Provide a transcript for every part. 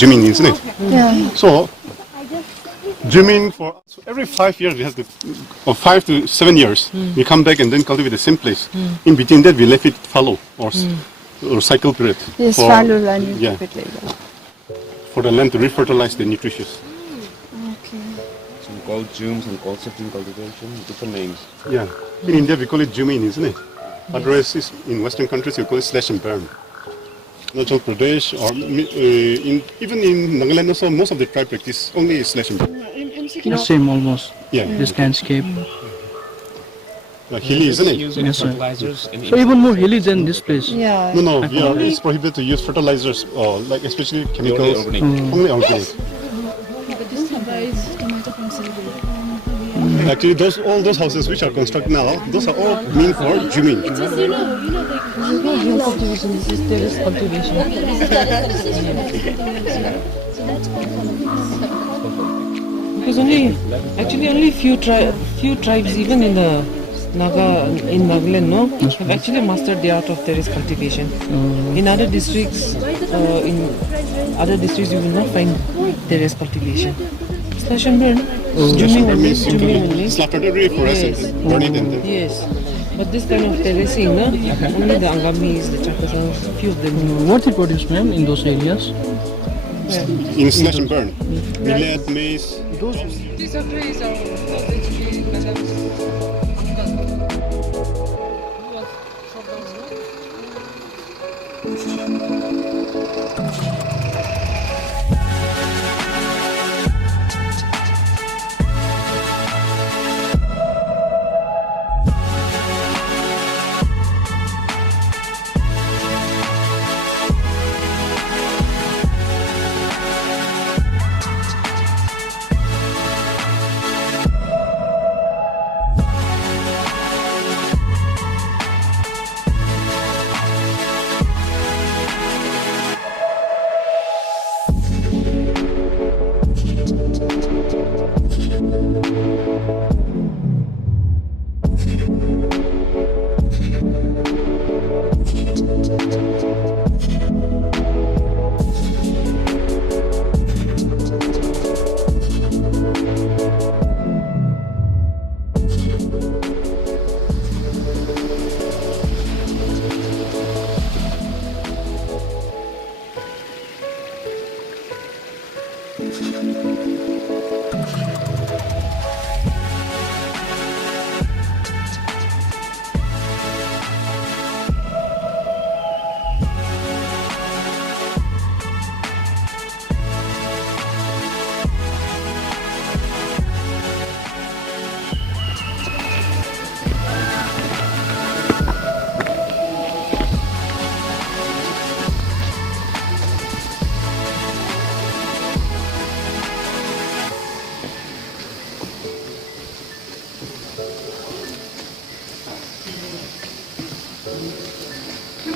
gymming, isn't it? Yeah. So gymming so every 5 years we have to, or 5 to 7 years, we come back and then cultivate the same place. In between that, we let it fallow or cycle period. Yes, for, fallow land. yeah, for the land to refertilize the nutritious. Okay. Some called gyms and concepting cultivation, different names. Yeah. In India, we call it gymming, isn't it? Otherwise, in Western countries, we call it slash and burn. Arunachal Pradesh, or even in Nagaland also, most of the tribe practice only slash and burn. The same almost. Yeah. This landscape. Hilly, isn't it? Using Yes, sir. fertilizers and So even more hilly than this place. Yeah. No, it's prohibited to use fertilizers, like especially chemicals. organic. Only organic. Actually, all those houses which are constructed now, those are all meant for gymming. Cultivation. This is terrace cultivation. Because only few tribes, even in the Nagaland, no, have actually mastered the art of terrace cultivation. In other districts, you will not find terrace cultivation. Slash and burn. Gymming only. Slaughtered forest and burn it and then. Yes. But this kind of terracing, no? Only the Angamis, the Chakasans, few of them. What they produce, ma'am, in those areas? In slash and burn. Millet, maize. These are trees are basically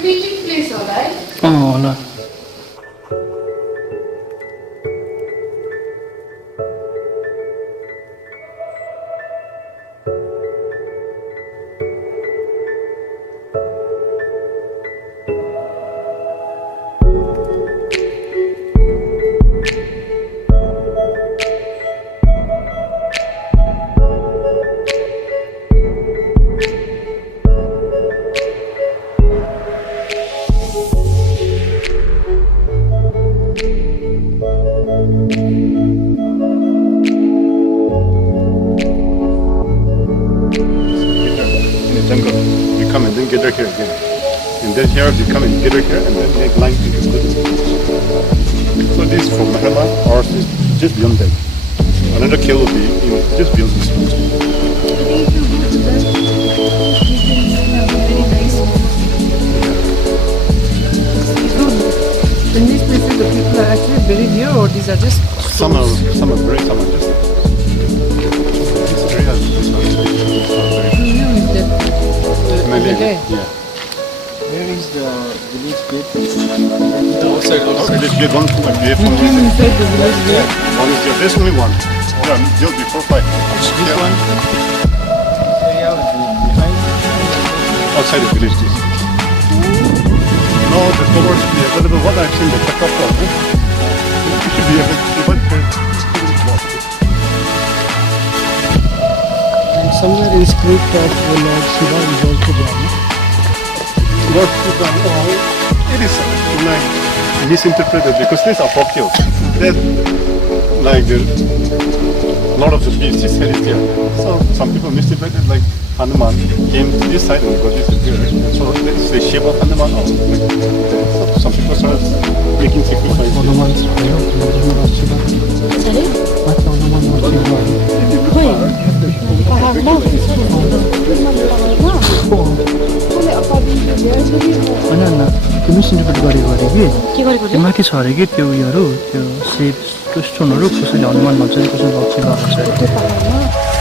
Meeting place, alright? Oh, no. Jungle. We come and then gather here again. And then here we come and gather here and then make line to this good. So this is for Mahela, ours is just beyond that. Another kill will be just beyond this. I think if you go to that, you can have a very nice In these places, the people are actually buried here, or these are just Some are great, some are just. This area is you with that over there. Yeah. Where is the village gate? Village gate 1, 2, and we have one. Inside the village there. One is there. There's only one. Yeah, built before 5. This one? Area behind? Outside the village. This. No, the covers, the available what I've seen the backup of. somewhere in script of Lord Shiva is also there. No? Lord Shiva, it is like misinterpreted because these are folktales. There's like a lot of the species head is there. So some people misinterpret it like Hanuman came to this side and got disappeared. So let's say Shiva Hanuman. So some people start making sacrifices. Khonoma is there. Lord Shiva. Sorry? What Khonoma Lord Shiva? खोइ पहाडमा कसले apartment होइन त्यो misinterpret गरेको अरे कि के गरेको त्यो माथि छ अरे कि त्यो उयोहरू त्यो सेप त्यो स्टोनहरू कसैले हनुमान भन्छ कसैले लक्ष्मी भन्छ त्यो पहाडमा